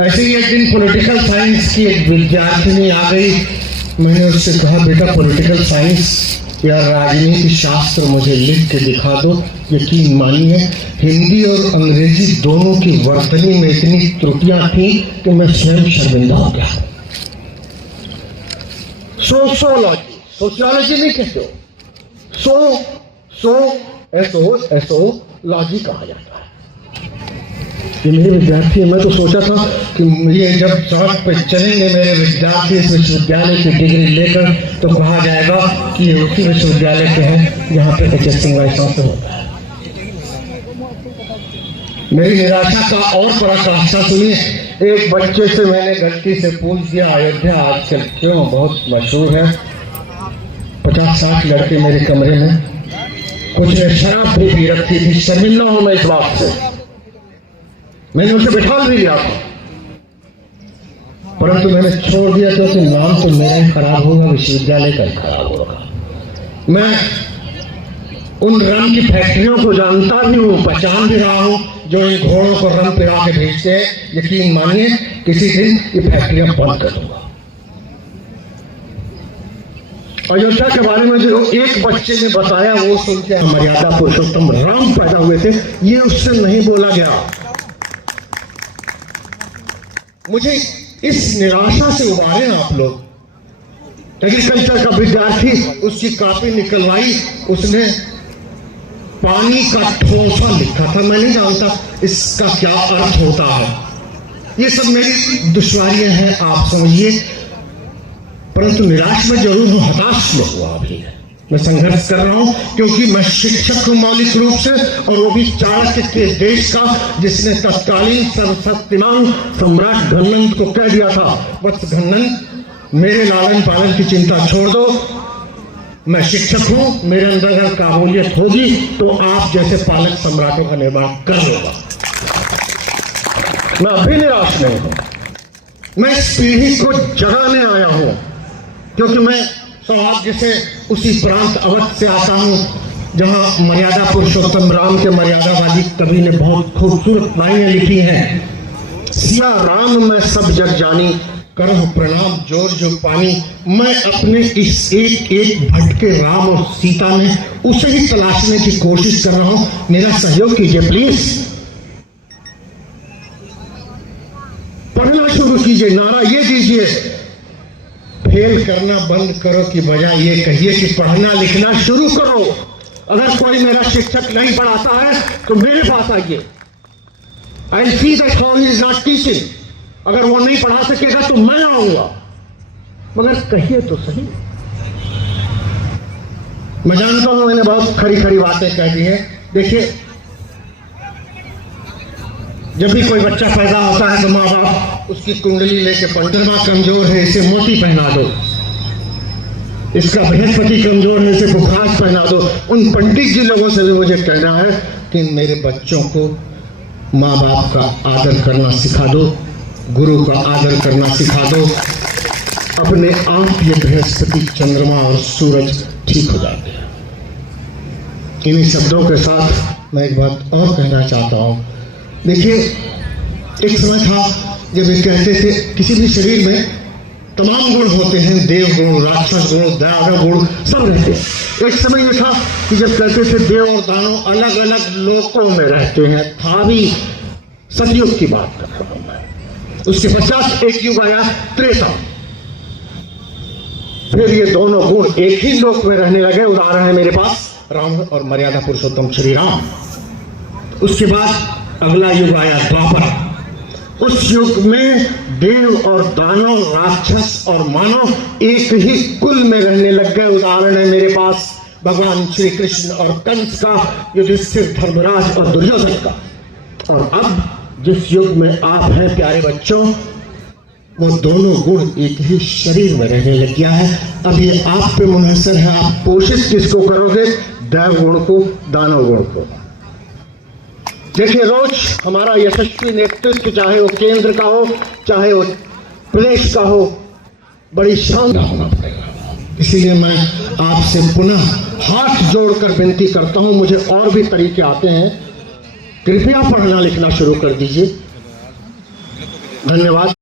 ऐसे ही एक दिन पॉलिटिकल साइंस की एक विद्यार्थिनी आ गई। मैंने उससे कहा, बेटा पॉलिटिकल साइंस या राजनीति शास्त्र मुझे लिख के दिखा दो। यकीन मानिए हिंदी और अंग्रेजी दोनों की वर्तनी में इतनी त्रुटियां थी कि मैं स्वयं शर्मिंदा हो गया। सोशियोलॉजी, सोशियोलॉजी नहीं कहते हो, एसओ लॉजी कहा जाता है। ये मेरे विद्यार्थी है। मैं तो सोचा था कि ये जब सड़क पे चलेंगे मेरे विद्यार्थी इस विश्वविद्यालय की डिग्री लेकर, तो कहा जाएगा कि ये उसी विश्वविद्यालय के हैं जहाँ पे HSC लाइसेंस होता है। मेरी निराशा का और पराकाष्ठा सुनिए। एक बच्चे से मैंने गलती से पूछ दिया, अयोध्या आजकल क्यों बहुत मशहूर है। 50-60 लड़के मेरे कमरे में, कुछ ने शराब भी पी रखी थी। शर्मिंदा हूं मैं इस बात से। मैंने उसे बिठा भी लिया था, परंतु मैंने छोड़ दिया क्योंकि नाम तो मेरा ही खराब होगा, विश्वविद्यालय का ही खराब होगा। मैं उन रम की फैक्ट्रियों को जानता भी हूं, पहचान भी रहा हूं, जो इन घोड़ों को रम पिला के भेजते हैं। यकीन मानिए किसी दिन ये फैक्ट्रियां बंद कर दूंगा। अयोध्या के बारे में जो एक बच्चे ने बताया वो सुन के मर्यादा पुरुषोत्तम राम पैदा हुए थे, ये उससे नहीं बोला गया। मुझे इस निराशा से उबारे आप लोग। एग्रीकल्चर का विद्यार्थी, उसकी कॉपी निकलवाई, उसने पानी का ठोसा लिखा था। मैं नहीं जानता इसका क्या अर्थ होता है। ये सब मेरी दुश्वारियां हैं, आप समझिए। परंतु निराश में जरूर हूं, हताश में हुआ अभी। मैं संघर्ष कर रहा हूं क्योंकि मैं शिक्षक हूं मौलिक रूप से, और वो भी चाणक्य के देश का, जिसने तत्कालीन सर्वशक्तिमान सम्राट घनंद को कह दिया था, बस घनंद मेरे लालन पालन की चिंता छोड़ दो, मैं शिक्षक हूं, मेरे अंदर अगर काबूलियत होगी तो आप जैसे पालक सम्राटों का निर्माण कर लूंगा। मैं अभी निराश नहीं हूं। मैं इस पीढ़ी को जगाने आया हूं क्योंकि मैं सौभाग्य से उसी प्रांत अवध से आता हूं जहां मर्यादा पुरुषोत्तम राम के मर्यादावादी कवि ने बहुत खूबसूरत लाइनें लिखी हैं। सिया राम मैं सब जग जानी, करहु प्रणाम जोर जो पानी। मैं अपने इस एक एक भटके राम और सीता में उसे ही तलाशने की कोशिश कर रहा हूं। मेरा सहयोग कीजिए प्लीज। पढ़ना शुरू कीजिए, नारा ये दीजिए, फेल करना बंद करो की बजाय ये कहिए कि पढ़ना लिखना शुरू करो। अगर कोई मेरा शिक्षक नहीं पढ़ाता है तो मेरे पास आइए। I see that how he is not teaching. अगर वो नहीं पढ़ा सकेगा तो मैं आऊंगा, मगर कहिए तो सही। मैं जानता हूं मैंने बहुत खरी खरी बातें कह दी हैं। देखिए, जब भी कोई बच्चा पैदा होता है तो माँ बाप उसकी कुंडली लेके, पंद्रमा कमजोर है इसे मोती पहना दो, इसका बृहस्पति कमजोर है इसे बुखार पहना दो। उन पंडित जी लोगों से भी मुझे कहना है कि मेरे बच्चों को माँ बाप का आदर करना सिखा दो, गुरु का आदर करना सिखा दो। अपने आप ये बृहस्पति, चंद्रमा और सूरज ठीक हो जाते हैं। इन्हीं शब्दों के साथ मैं एक बात और कहना चाहता हूं। देखिए, एक समय था जब ये कहते थे किसी भी शरीर में तमाम गुण होते हैं, देव गुण, राक्षस गुण, दानव गुण सब रहते हैं। एक समय ये था कि जब कहते थे देव और दानव अलग अलग लोकों में रहते हैं। था भी सतयुग की बात कर रहा हूं मैं। उसके पश्चात एक युग आया त्रेता, फिर ये दोनों गुण एक ही लोक में रहने लगे। उदाहरण है मेरे पास राम और मर्यादा पुरुषोत्तम श्री राम। उसके बाद अगला युग आया द्वापर। उस युग में देव और दानव, राक्षस और मानव एक ही कुल में रहने लग गए। उदाहरण है मेरे पास भगवान श्री कृष्ण और कंस का, युधिष्ठिर, धर्मराज और दुर्योधन का। और अब जिस युग में आप हैं प्यारे बच्चों, वो दोनों गुण एक ही शरीर में रहने लग गया है। अब ये आप पे मुनहसर है, आप पोषित किसको करोगे, दैव गुण को, दानव गुण को। देखिए, रोज हमारा यशस्वी नेतृत्व, चाहे वो केंद्र का हो चाहे वो प्रदेश का हो, बड़ी शानदार होना पड़ेगा। इसीलिए मैं आपसे पुनः हाथ जोड़कर विनती करता हूं, मुझे और भी तरीके आते हैं, कृपया पढ़ना लिखना शुरू कर दीजिए। धन्यवाद।